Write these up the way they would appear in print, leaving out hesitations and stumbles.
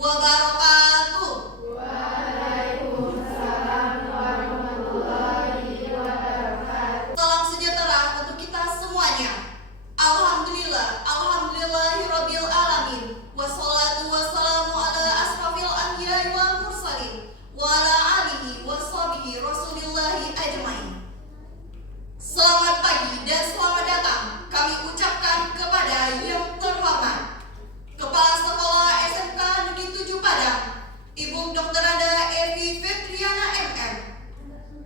wabarakatuh. Waalaikumsalam warahmatullahi wabarakatuh. Salam sejahtera untuk kita semuanya. Alhamdulillah, alhamdulillahirabbil alamin. Wassalatu wassalamu ala asrofil anbiya'i wal mursalin wa ala alihi washabihi rasulillahi ajmain. Selamat pagi dan selamat datang kami ucapkan kepada yang terhormat Kepala Sekolah SMK Negeri 7 Padang, Ibu Dr. Anda Evi Fetriana MM.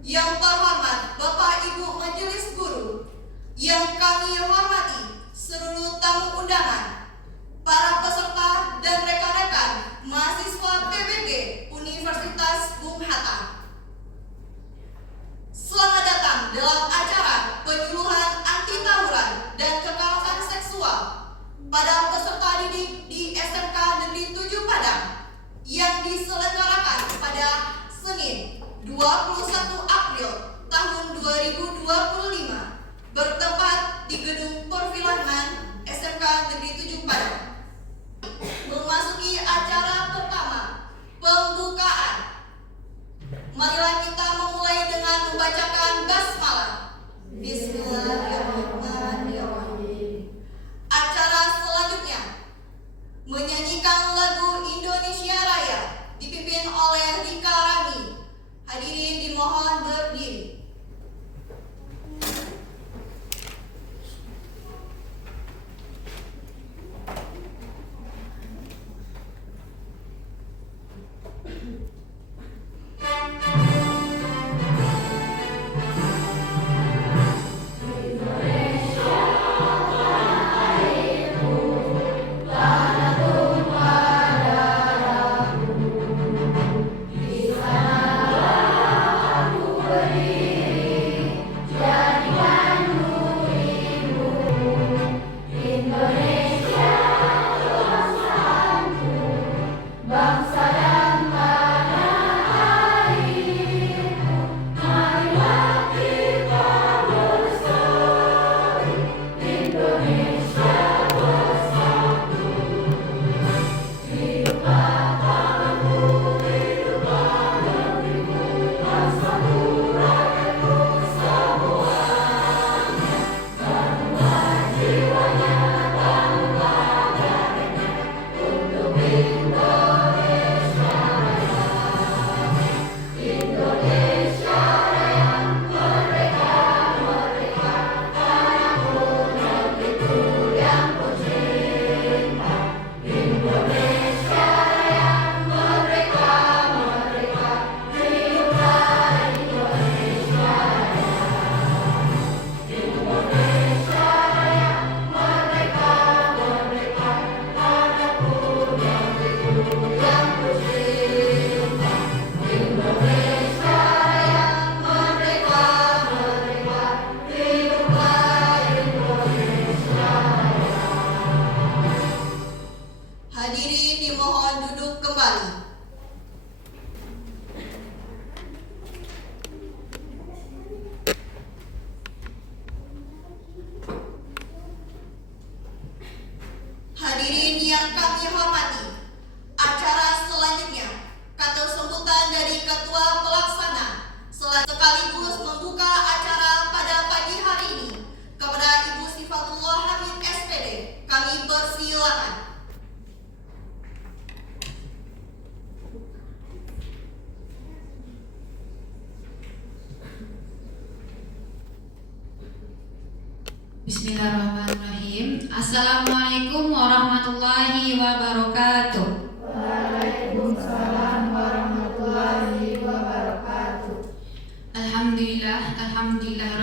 Yang terhormat Bapak Ibu Majelis Guru, yang kami hormati seluruh tamu undangan, para peserta dan rekan-rekan mahasiswa PBG Universitas Bung Hatta. Selamat datang dalam acara penyuluhan anti tawuran dan kekerasan seksual pada peserta didik di SMK Negeri 7 Padang yang diselenggarakan pada Senin 21 April tahun 2025 bertempat di Gedung Perfilman SMK Negeri 7 Padang. Memasuki acara pertama, pembukaan. Marilah kita memulai dengan membacakan basmalah. Bismillahirrahmanirrahim. Acara selanjutnya menyanyikan lagu Indonesia Raya dipimpin oleh Rika Rami. Hadirin dimohon berdiri. Hadirin dimohon duduk kembali. Hadirin yang kami hormati, acara selanjutnya kata sambutan dari Ketua Pelaksana sekaligus membuka acara pada pagi hari ini kepada Ibu Sifatullah Hamid SPD. Kami persilakan. Bismillahirrahmanirrahim. Assalamualaikum warahmatullahi wabarakatuh. Waalaikumsalam warahmatullahi wabarakatuh. Alhamdulillah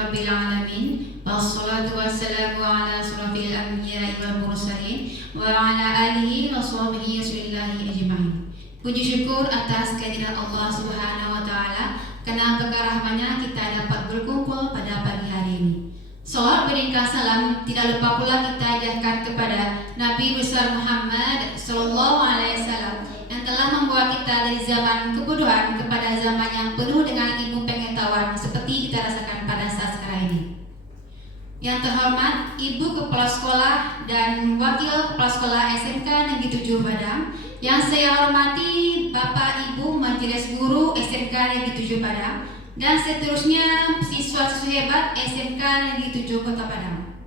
rabbil alamin. Wassalatu wassalamu ala asrofil anbiya'i wal mursalin wa ala alihi wa sahbihi rasulillahi ajma'in. Puji syukur atas kehadiran Allah Subhanahu wa taala karena berkah rahmat-Nya kita dapat berkumpul pada pagi hari ini. Salawat beringkah salam tidak lupa pula kita ajarkan kepada Nabi besar Muhammad Sallallahu Alaihi Wasallam yang telah membawa kita dari zaman kebodohan kepada zaman yang penuh dengan ilmu pengetahuan seperti kita rasakan pada saat sekarang ini. Yang terhormat Ibu Kepala Sekolah dan Wakil Kepala Sekolah SMK Negeri 7 Padang, Yang saya hormati Bapak Ibu Majelis Guru SMK Negeri 7 Padang dan seterusnya siswa-siswi hebat SMK Negeri 7 Kota Padang.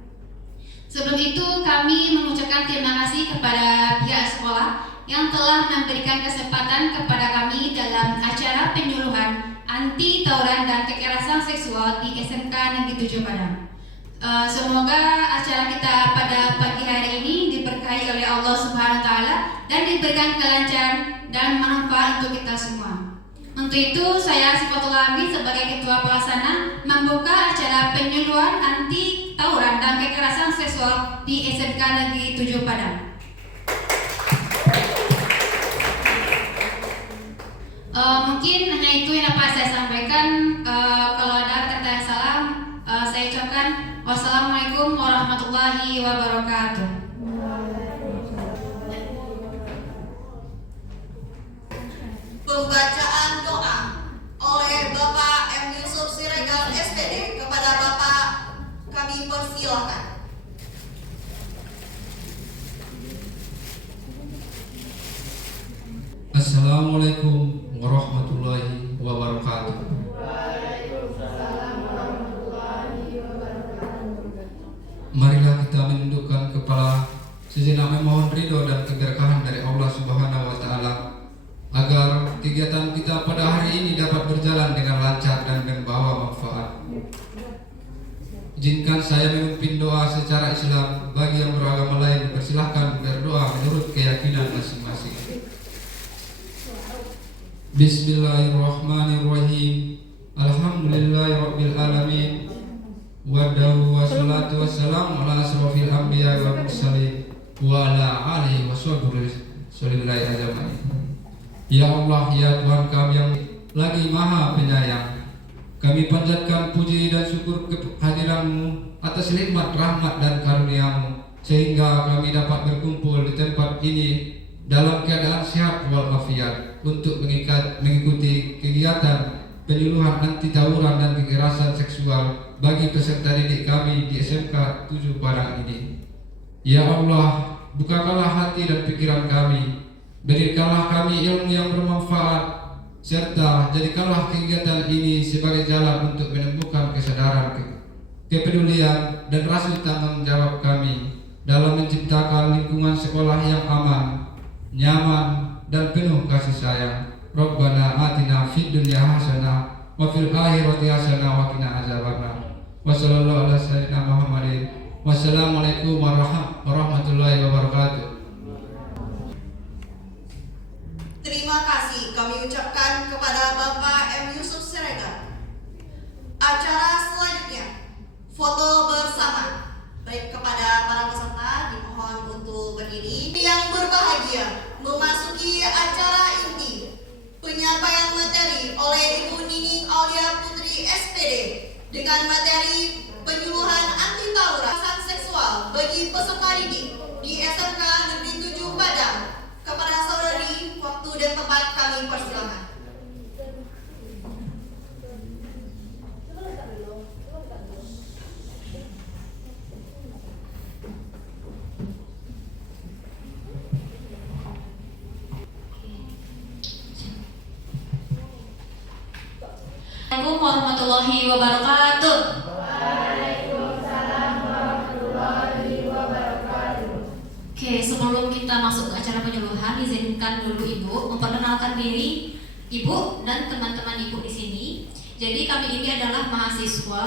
Sebelum itu kami mengucapkan terima kasih kepada pihak sekolah yang telah memberikan kesempatan kepada kami dalam acara penyuluhan anti tawuran dan kekerasan seksual di SMK Negeri 7 Padang. Semoga acara kita pada pagi hari ini diberkahi oleh Allah Subhanahu wa taala dan diberikan kelancaran dan manfaat untuk kita semua. Untuk itu saya Sifatul Amin sebagai ketua pelaksana membuka acara penyuluhan anti tawuran dan kekerasan seksual di SMK Negeri 7 Padang. Mungkin hanya itu yang dapat saya sampaikan. Kalau ada kata yang salah, saya ucapkan wassalamualaikum warahmatullahi wabarakatuh. Pembacaan doa oleh Bapak M. Yusuf Siregar SPD kepada Bapak kami persilahkan. Assalamualaikum warahmatullahi wabarakatuh. Marilah kita menundukkan kepala sejenak memohon ridho dan keberkahan dari Allah Subhanahu wa taala agar kegiatan kita pada hari ini dapat berjalan dengan lancar dan membawa manfaat. Izinkan saya memimpin doa secara Islam. Bagi yang beragama lain persilahkan berdoa menurut keyakinan masing-masing. Bismillahirrahmanirrahim. Alhamdulillahirabbil alamin. Wadahu wassalatu wassalamu ala asrofil anbiya wal mursalin wa ala alihi washabihi ajmain. Ya Allah, ya Tuhan kami yang lagi maha penyayang, kami panjatkan puji dan syukur kehadiran-Mu atas nikmat, rahmat dan karunia-Mu sehingga kami dapat berkumpul di tempat ini dalam keadaan sehat walafiat untuk mengikuti kegiatan penyuluhan anti tawuran dan kekerasan seksual bagi peserta didik kami di SMK 7 Padang ini. Ya Allah, bukakanlah hati dan pikiran kami, berikanlah kami ilmu yang bermanfaat, serta jadikanlah kegiatan ini sebagai jalan untuk menemukan kesadaran, kepedulian dan rasa tanggung jawab kami dalam menciptakan lingkungan sekolah yang aman, nyaman dan penuh kasih sayang. Rabbana atina fid dunya hasanah wa fil akhirati hasanah wa qina azabannar. Wassallallahu ala sayyidina Muhammadin. Wassalamualaikum warahmatullahi wabarakatuh. Terima kasih kami ucapkan kepada Bapak M. Yusuf Siregar. Acara selanjutnya foto bersama. Baik, kepada para peserta dimohon untuk berdiri. Yang berbahagia memasuki acara inti penyampaian materi oleh Ibu Nining Aulia Putri SPD dengan materi penyuluhan anti tawuran seksual bagi peserta didik di SMK Negeri 7 Padang. Kepada saudari, waktu dan tempat kami persilakan. Assalamualaikum warahmatullahi wabarakatuh. Waalaikumsalam warahmatullahi wabarakatuh. Oke, sebelum kita masuk ke acara penyuluhan, izinkan dulu Ibu memperkenalkan diri Ibu dan teman-teman Ibu di sini. Jadi kami ini adalah mahasiswa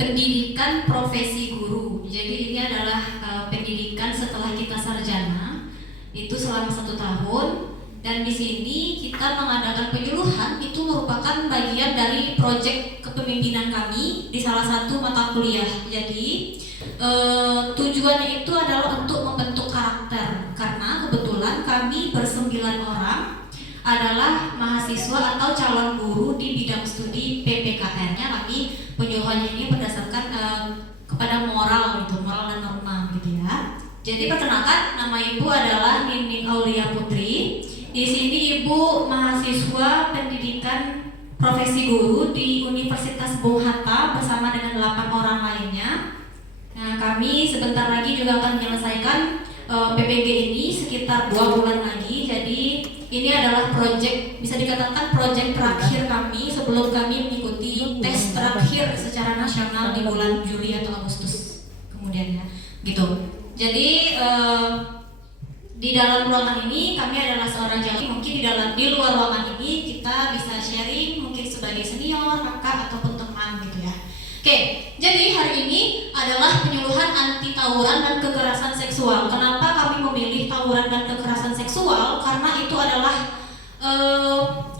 pendidikan profesi guru. Jadi ini adalah pendidikan setelah kita sarjana, itu selama 1 tahun. Dan di sini kita mengadakan penyuluhan, itu merupakan bagian dari proyek kepemimpinan kami di salah satu mata kuliah. Jadi tujuannya itu adalah untuk membentuk karakter, karena kebetulan kami ber9 orang adalah mahasiswa atau calon guru di bidang studi PPKR-nya. Kami penyuluhannya ini berdasarkan kepada moral gitu, moral dan norma gitu ya. Jadi perkenalkan, nama Ibu adalah Nining Aulia Putri. Di sini Ibu mahasiswa pendidikan profesi guru di Universitas Bung Hatta bersama dengan 8 orang lainnya. Nah, kami sebentar lagi juga akan menyelesaikan PPG ini sekitar 2 bulan lagi. Jadi ini adalah proyek, bisa dikatakan proyek terakhir kami sebelum kami mengikuti tes terakhir secara nasional di bulan Juli atau Agustus kemudian ya, gitu. Jadi di dalam ruangan ini kami adalah seorang juri. Mungkin di luar ruangan ini kita bisa sharing mungkin sebagai senior, kakak ataupun teman gitu ya. Oke, jadi hari ini adalah penyuluhan anti tawuran dan kekerasan seksual. Kenapa kami memilih tawuran dan kekerasan seksual? Karena itu adalah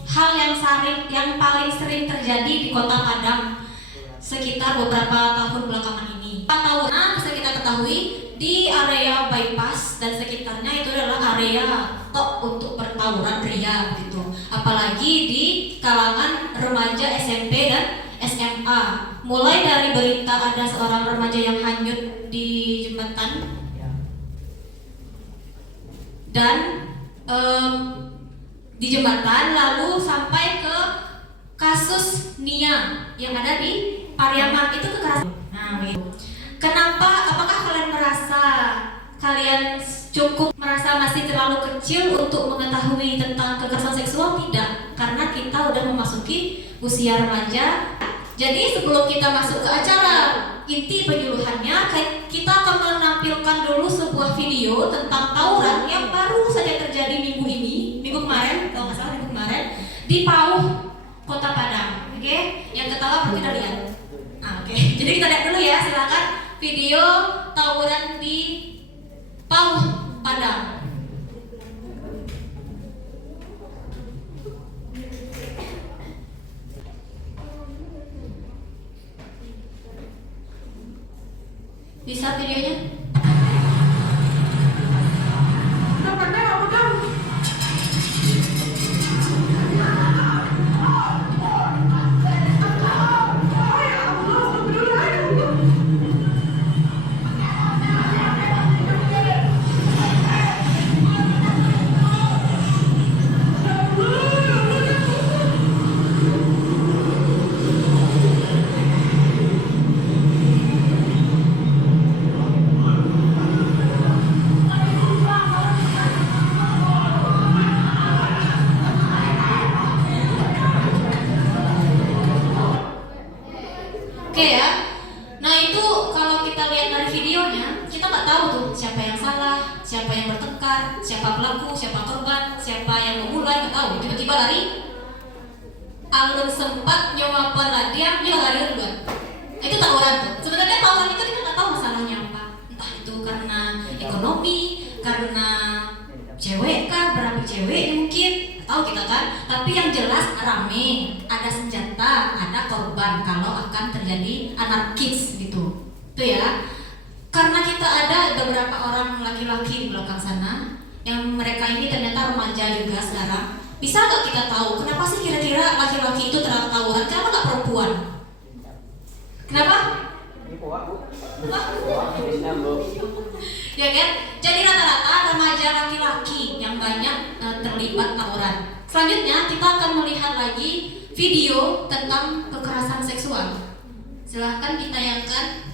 hal yang paling sering terjadi di Kota Padang sekitar beberapa tahun belakangan ini. Tawuran bisa kita ketahui di area bypass dan sekitarnya itu adalah area top untuk pertawuran pria gitu. Apalagi di kalangan remaja SMP dan SMA. Mulai dari berita ada seorang remaja yang hanyut di jembatan dan di jembatan, lalu sampai ke kasus Nia yang ada di Pariaman, itu kekerasan. Nah, gitu. Kenapa? Apakah kalian merasa kalian cukup merasa masih terlalu kecil untuk mengetahui tentang kekerasan seksual? Tidak, karena kita udah memasuki usia remaja. Jadi sebelum kita masuk ke acara inti penyuluhannya, kita akan menampilkan dulu sebuah video tentang tawuran yang baru saja terjadi minggu kemarin, kalau nggak salah minggu kemarin di Pauh, Kota Padang. Oke, yang ketawa berarti udah lihat. Oke. Jadi kita lihat dulu ya, silakan video tawuran di Pauh, Padang. Bisa videonya? Oke ya, nah itu kalau kita lihat dari videonya, kita nggak tahu tuh siapa yang salah, siapa yang bertengkar, siapa pelaku, siapa korban, siapa yang memulai, nggak tahu. Tiba-tiba lari, alun sempat nyawa peladian, dia lari duluan. Itu tawuran tuh. Sebenarnya tawuran itu kita nggak tahu masalahnya apa. Entah itu karena ekonomi, karena cewek kan, berapi cewek mungkin. Tahu kita kan, tapi yang jelas rame, ada senjata, ada korban kalau akan terjadi anarkis gitu. Itu ya. Karena kita ada beberapa orang laki-laki di belakang sana yang mereka ini ternyata remaja juga sekarang. Bisa nggak kita tahu kenapa sih kira-kira laki-laki itu terlalu tawuran? Kenapa nggak perempuan? Kenapa? Ya kan? Jadi rata-rata remaja laki-laki yang banyak terlibat tawuran. Selanjutnya kita akan melihat lagi video tentang kekerasan seksual. Silahkan ditayangkan.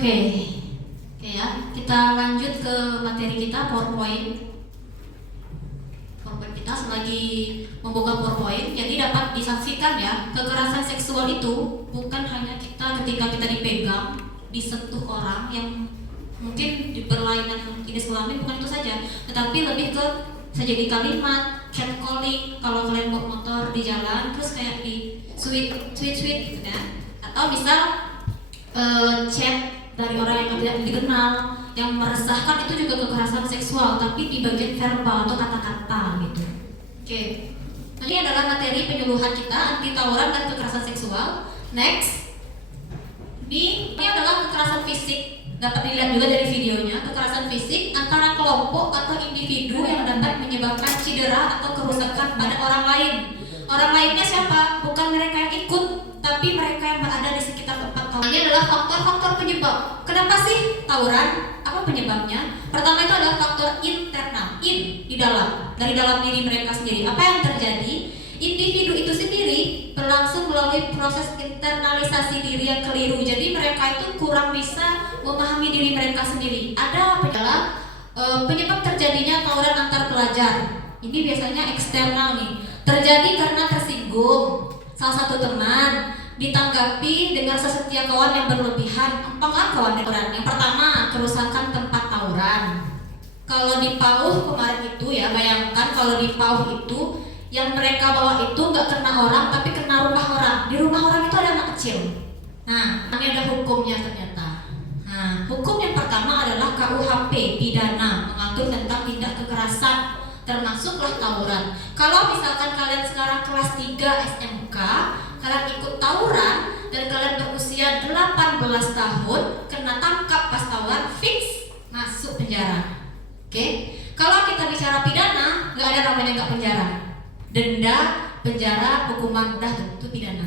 Oke ya, kita lanjut ke materi kita PowerPoint. PowerPoint kita selagi membuka PowerPoint, jadi dapat disaksikan ya, kekerasan seksual itu bukan hanya kita ketika kita dipegang, disentuh orang yang mungkin di berlainan jenis kelamin, bukan itu saja, tetapi lebih ke sejadi kalimat, catcalling, kalau kalian bawa motor di jalan terus kayak di sweet gitu kan, atau misal chat dari orang yang tidak dikenal yang meresahkan, itu juga kekerasan seksual tapi di bagian verbal atau kata-kata gitu. Oke. Ini adalah materi penyuluhan kita anti tawuran dan kekerasan seksual. Next. Ini adalah kekerasan fisik. Dapat dilihat juga dari videonya, kekerasan fisik antara kelompok atau individu yang dapat menyebabkan cedera atau kerusakan pada orang lain. Orang lainnya siapa? Bukan mereka yang ikut, tapi mereka yang berada di sekitar tempat tawuran. Ini adalah faktor-faktor penyebab. Kenapa sih tawuran? Apa penyebabnya? Pertama itu adalah faktor internal, di dalam, dari dalam diri mereka sendiri. Apa yang terjadi? Individu itu sendiri berlangsung melalui proses internalisasi diri yang keliru. Jadi mereka itu kurang bisa memahami diri mereka sendiri. Ada penyebab terjadinya tawuran antar pelajar. Ini biasanya eksternal nih. Terjadi karena tersinggung salah satu teman, ditanggapi dengan sesetia kawan yang berlebihan. Empat kawan tawuran. Yang pertama, kerusakan tempat tawuran. Kalau di Pauh kemarin itu ya, bayangkan kalau di Pauh itu yang mereka bawa itu nggak kena orang tapi kena rumah orang. Di rumah orang itu ada anak kecil. Nah, ini ada hukumnya ternyata. Nah, hukum yang pertama adalah KUHP pidana, mengatur tentang tindak kekerasan, termasuklah tawuran. Kalau misalkan kalian sekarang kelas 3 SMK, kalian ikut tawuran dan kalian berusia 18 tahun, kena tangkap pas tawuran, fix masuk penjara. Oke? Kalau kita bicara pidana, nggak ada namanya nggak penjara. Denda, penjara, hukuman udah tuh, itu pidana.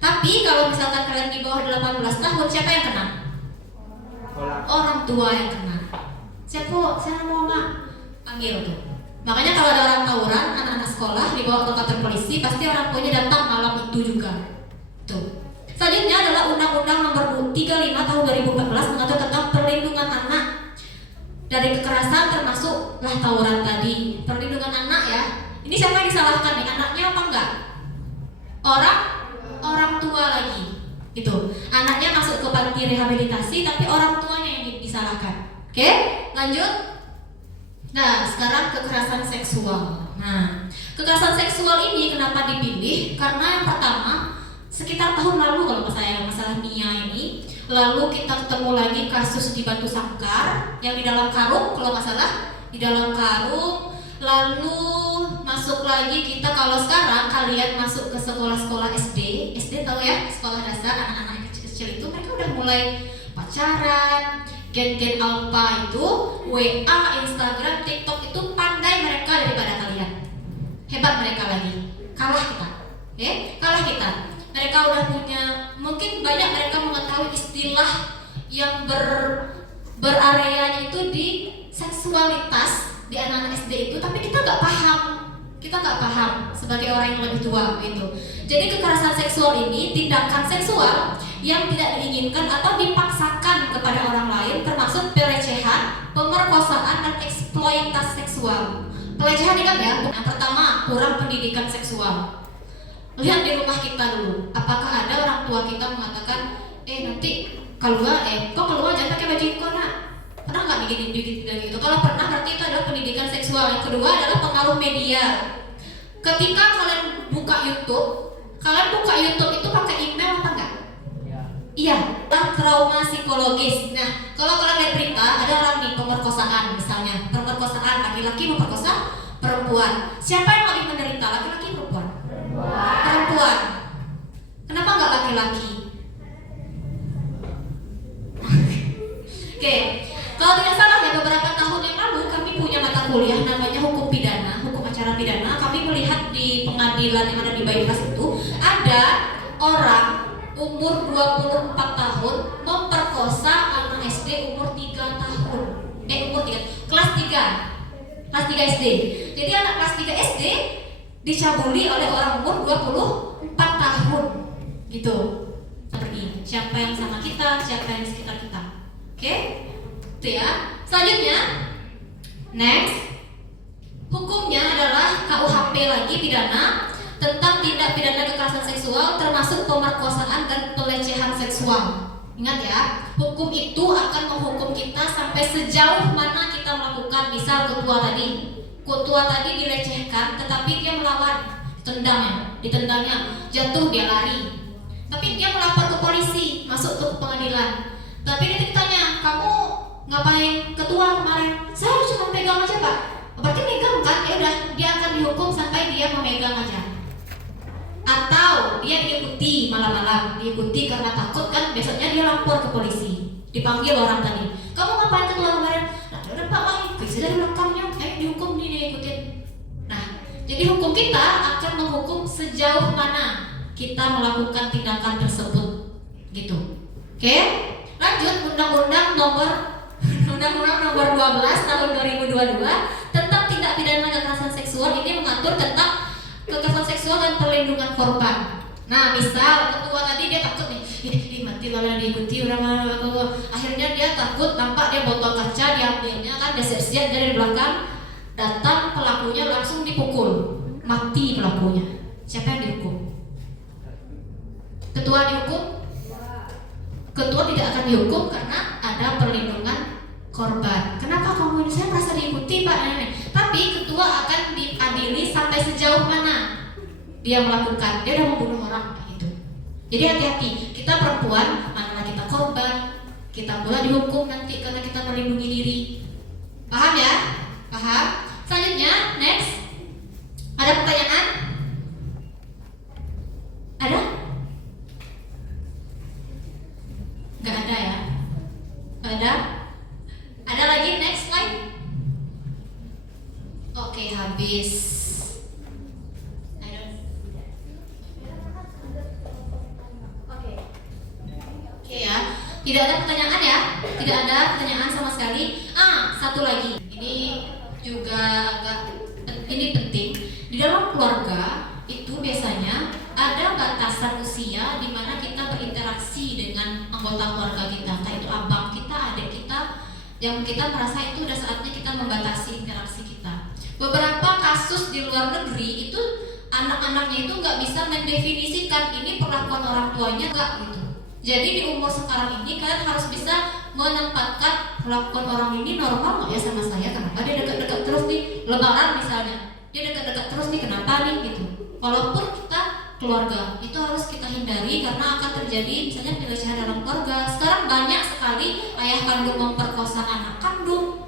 Tapi kalau misalkan kalian di bawah 18 tahun, siapa yang kena? Orang tua yang kena. Siapa? Saya mau mak panggil tuh. Makanya kalau ada orang tawuran, anak-anak sekolah dibawa ke kantor polisi, pasti orang tuanya datang malam itu juga. Tuh. Selanjutnya adalah Undang-Undang Nomor 35 Tahun 2014 mengatur tentang perlindungan anak dari kekerasan, termasuklah tawuran tadi. Perlindungan anak ya. Ini siapa yang disalahkan nih? Anaknya apa enggak? Orang tua lagi. Gitu. Anaknya masuk ke panti rehabilitasi, tapi orang tuanya yang disalahkan. Oke? Lanjut. Nah, sekarang kekerasan seksual. Nah, kekerasan seksual ini kenapa dipilih? Karena yang pertama, sekitar tahun lalu kalau masalah Nia ini, lalu kita ketemu lagi kasus di Batu Sangkar yang di dalam karung, kalau nggak salah di dalam karung. Lalu masuk lagi kita, kalau sekarang kalian masuk ke sekolah-sekolah SD tahu ya, sekolah dasar, anak-anak kecil itu mereka udah mulai pacaran. Gen-gen alpha itu WA, Instagram, TikTok itu pandai mereka daripada kalian. Hebat mereka lagi. Kalah kita. Kalah kita. Mereka udah punya, mungkin banyak mereka mengetahui istilah yang berareanya itu di seksualitas di anak-anak SD itu, tapi kita nggak paham. Kita nggak paham sebagai orang yang lebih tua gitu. Jadi kekerasan seksual ini tindakan seksual yang tidak diinginkan atau dipaksakan kepada orang lain, termasuk pelecehan, pemerkosaan, dan eksploitasi seksual. Pelecehan ingat ya. Yang pertama, kurang pendidikan seksual. Lihat di rumah kita dulu. Apakah ada orang tua kita mengatakan, nanti keluar, kok keluar jangan pakai baju kok nak. Pernah nggak bikin gitu? Kalau pernah berarti itu adalah pendidikan seksual. Yang kedua adalah pengaruh media. Ketika kalian buka YouTube itu pakai email apa enggak? Iya, trauma psikologis. Nah, kalau kalian lihat berita ada orang nih pemerkosaan misalnya, pemerkosaan laki-laki memperkosa perempuan. Siapa yang lebih menderita, laki-laki perempuan? Perempuan. Kenapa nggak laki-laki? Oke, kalau tidak salah ya beberapa tahun yang lalu kami punya mata kuliah namanya hukum pidana, hukum acara pidana. Kami melihat di pengadilan yang ada di Bypass itu ada orang umur 24 tahun memperkosa anak SD umur 3 tahun. Kelas 3 SD. Jadi anak kelas 3 SD dicabuli oleh orang umur 24 tahun. Gitu. Seperti siapa yang sama kita, siapa yang di sekitar kita. Oke? Itu ya. Selanjutnya next. Hukumnya adalah KUHP lagi pidana tentang tindak pidana kekerasan seksual termasuk pemerkosaan dan pelecehan seksual. Ingat ya, hukum itu akan menghukum kita sampai sejauh mana kita melakukan. Misal ketua tadi dilecehkan tetapi dia melawan, ditendangnya, jatuh dia lari. Tapi dia melapor ke polisi, masuk ke pengadilan. Tapi dia ditanya, kamu ngapain ketua kemarin? Saya cuma pegang aja pak. Berarti megang kan? Ya udah, dia akan dihukum sampai dia memegang aja. Atau dia diikuti malam-malam, diikuti karena takut kan besoknya dia lapor ke polisi, dipanggil orang tadi. Kamu ngapain ketua kemarin? Nah, udah pak lagi, bisa dari belakangnya, dihukum nih diikutin. Nah, jadi hukum kita akan menghukum sejauh mana kita melakukan tindakan tersebut, gitu. Oke? Lanjut, Undang-Undang nomor 12 tahun 2022 tentang tindak pidana kekerasan seksual ini mengatur tentang kekerasan seksual dan perlindungan korban. Nah, misal ketua tadi dia takut nih, mati lalu diikuti orang, akhirnya dia takut, nampak dia botol kaca diambilnya kan, dia siap-siap dari belakang, datang pelakunya langsung dipukul, mati pelakunya. Siapa yang dihukum? Ketua dihukum? Ketua tidak akan dihukum karena ada perlindungan korban. Kenapa kamu ini? Saya merasa diikuti pak. Tapi ketua akan diadili sampai sejauh mana dia melakukan. Dia udah membunuh orang gitu. Jadi hati-hati. Kita perempuan, mana kita korban, kita pula dihukum nanti karena kita melindungi diri. Paham ya? Paham? Selanjutnya, next. Ada pertanyaan? Ada? Gak ada ya? Ada? Ada lagi, next slide. Oke, habis. Oke ya. Tidak ada pertanyaan ya? Tidak ada pertanyaan sama sekali. Satu lagi. Ini juga ini penting. Di dalam keluarga itu biasanya ada batasan usia di mana kita berinteraksi dengan anggota keluarga kita, entah itu abang kita, adik kita, yang kita merasa itu udah saatnya kita membatasi interaksi kita. Beberapa kasus di luar negeri itu anak-anaknya itu nggak bisa mendefinisikan ini perlakuan orang tuanya nggak gitu. Jadi di umur sekarang ini kalian harus bisa menempatkan perlakuan orang ini normal nggak ya sama saya, kenapa dia dekat-dekat terus nih, lebaran misalnya dia dekat-dekat terus nih, kenapa nih gitu. Walaupun kita keluarga itu harus kita hindari karena akan terjadi misalnya pelecehan dalam keluarga. Sekarang banyak sekali ayah kandung memperkosa anak kandung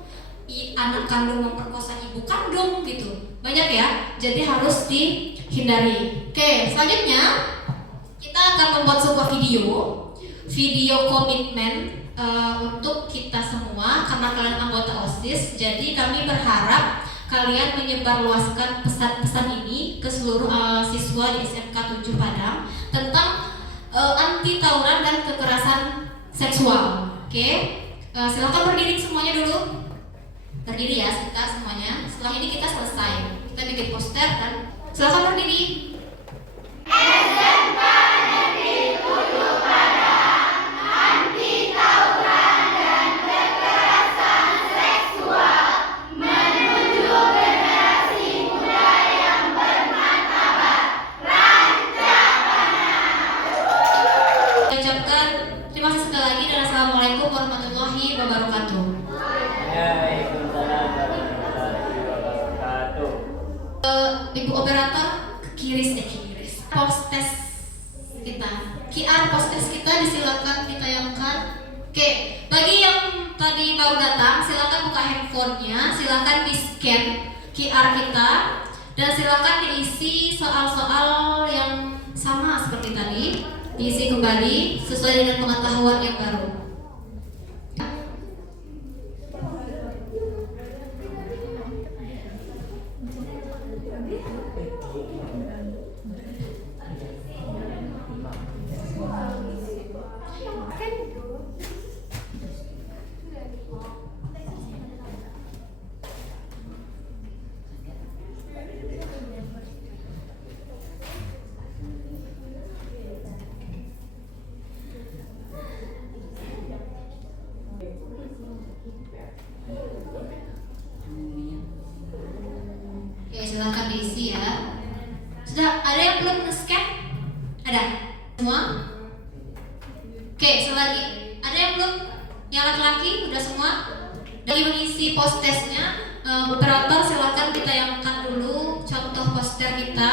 memperkosa ibu kandung gitu, banyak ya. Jadi harus dihindari. Oke, selanjutnya kita akan membuat sebuah video komitmen untuk kita semua karena kalian anggota OSIS. Jadi kami berharap kalian menyebarluaskan pesan-pesan ini ke seluruh siswa di SMK 7 Padang tentang anti tawuran dan kekerasan seksual. Oke, silakan berdiri semuanya dulu. Berdiri ya kita semuanya. Setelah ini kita selesai, kita bikin poster dan silakan berdiri. SMK Negeri 7 Padang, anti tawuran dan kekerasan seksual menuju generasi Ibu operator ke kiri. Post test kita, QR post test kita disilakan ditayangkan. Oke, bagi yang tadi baru datang, silakan buka handphonenya, silakan di scan QR kita, dan silakan diisi soal-soal yang sama seperti tadi, diisi kembali sesuai dengan pengetahuan yang baru. Oke, silahkan diisi ya. Sudah ada yang belum nge-scan? Ada? Semua? Oke, selagi ada yang belum? Yang laki-laki udah semua? Dari mengisi post testnya, operator silahkan ditayangkan dulu contoh poster kita.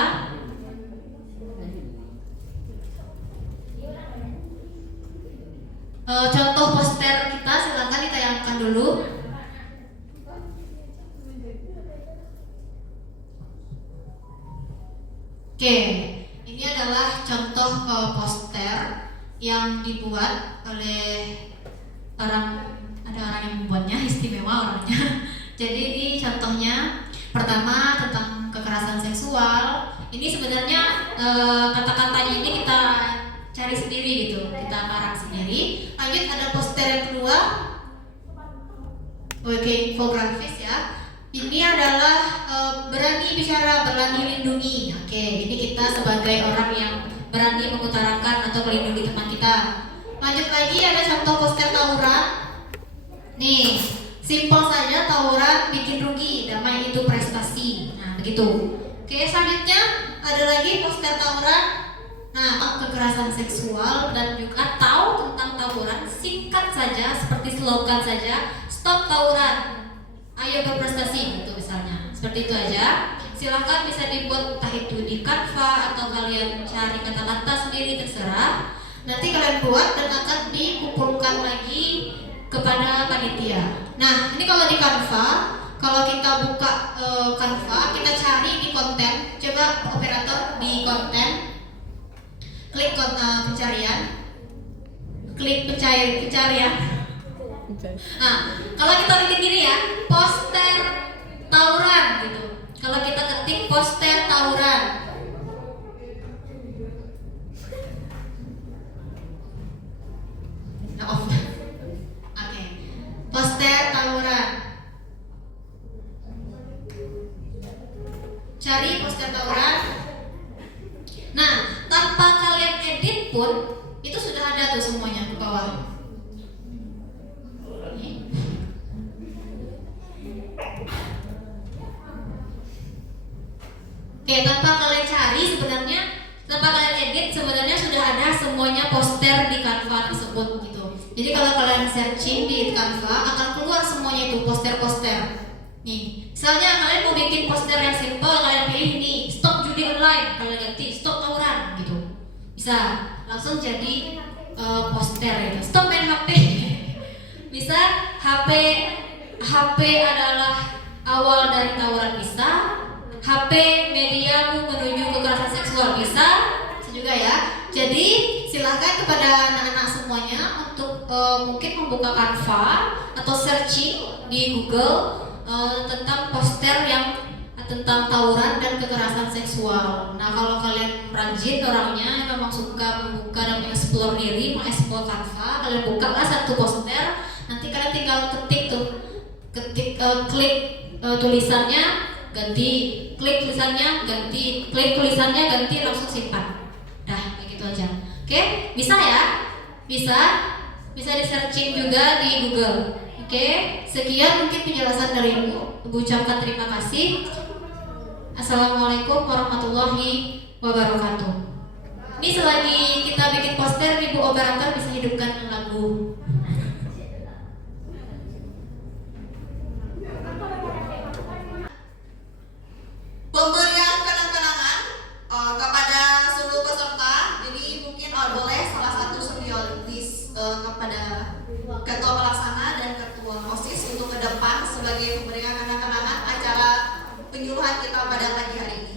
Contoh poster kita silahkan ditayangkan dulu. Oke, ini adalah contoh poster yang dibuat oleh ada orang yang membuatnya, istimewa orangnya. Jadi ini contohnya, pertama tentang kekerasan seksual. Ini sebenarnya kata-katanya ini kita cari sendiri gitu, kita karang sendiri. Lanjut ada poster yang kedua, oke, infografis ya. Ini adalah berani bicara, berani melindungi. Oke, ini kita sebagai orang yang berani mengutarakan atau melindungi teman kita. Lanjut lagi ada contoh poster tawuran. Nih, simpel saja, tawuran bikin rugi, damai itu prestasi. Nah, begitu. Oke, selanjutnya ada lagi poster tawuran. Nah, kekerasan seksual dan juga tahu tentang tawuran, singkat saja seperti slogan saja, stop tawuran. Ayo berprestasi gitu misalnya. Seperti itu aja. Silahkan bisa dibuat entah itu di Canva atau kalian cari kata-kata sendiri, terserah. Nanti kalian buat dan akan dikumpulkan lagi kepada panitia. Nah, ini kalau di Canva, kalau kita buka Canva, kita cari di konten. Coba operator di konten, klik pencarian, klik pencarian. Nah, kalau kita bikin gini ya, poster tawuran gitu. Kalau kita ketik poster tawuran, nah, off. Oke, poster tawuran. Cari poster tawuran. Nah, tanpa kalian edit pun itu sudah ada tuh semuanya ke bawah. Oke, tanpa kalian cari sebenarnya, tanpa kalian edit sebenarnya sudah ada semuanya poster di Canva tersebut gitu. Jadi kalau kalian searching di Canva akan keluar semuanya itu poster-poster. Nih, misalnya kalian mau bikin poster yang simple, kalian pilih ini, stop judi online, kalian ganti stop tawuran gitu. Bisa langsung jadi poster itu. Stop main HP. Bisa HP adalah awal dari tawuran, bisa. HP mediamu menuju kekerasan seksual, bisa juga ya. Jadi silahkan kepada anak-anak semuanya untuk mungkin membuka Canva atau searching di Google tentang poster yang tentang tawuran dan kekerasan seksual. Nah, kalau kalian rajin orangnya, memang suka membuka dan mengeksplor diri, mengeksplor Canva, kalian buka lah satu poster, nanti kalian tinggal ketik klik tulisannya, ganti, klik tulisannya, ganti, klik tulisannya, ganti, langsung simpan. Dah, kayak gitu aja. Oke, bisa ya? Bisa di searching juga di Google. Oke, sekian mungkin penjelasan dari Ibu. Ibu ucapkan terima kasih. Assalamualaikum warahmatullahi wabarakatuh. Ini selagi kita bikin poster, Ibu operator bisa hidupkan lagu. Pemberian sebagai pemberian kenang-kenangan acara penyuluhan kita pada pagi hari ini.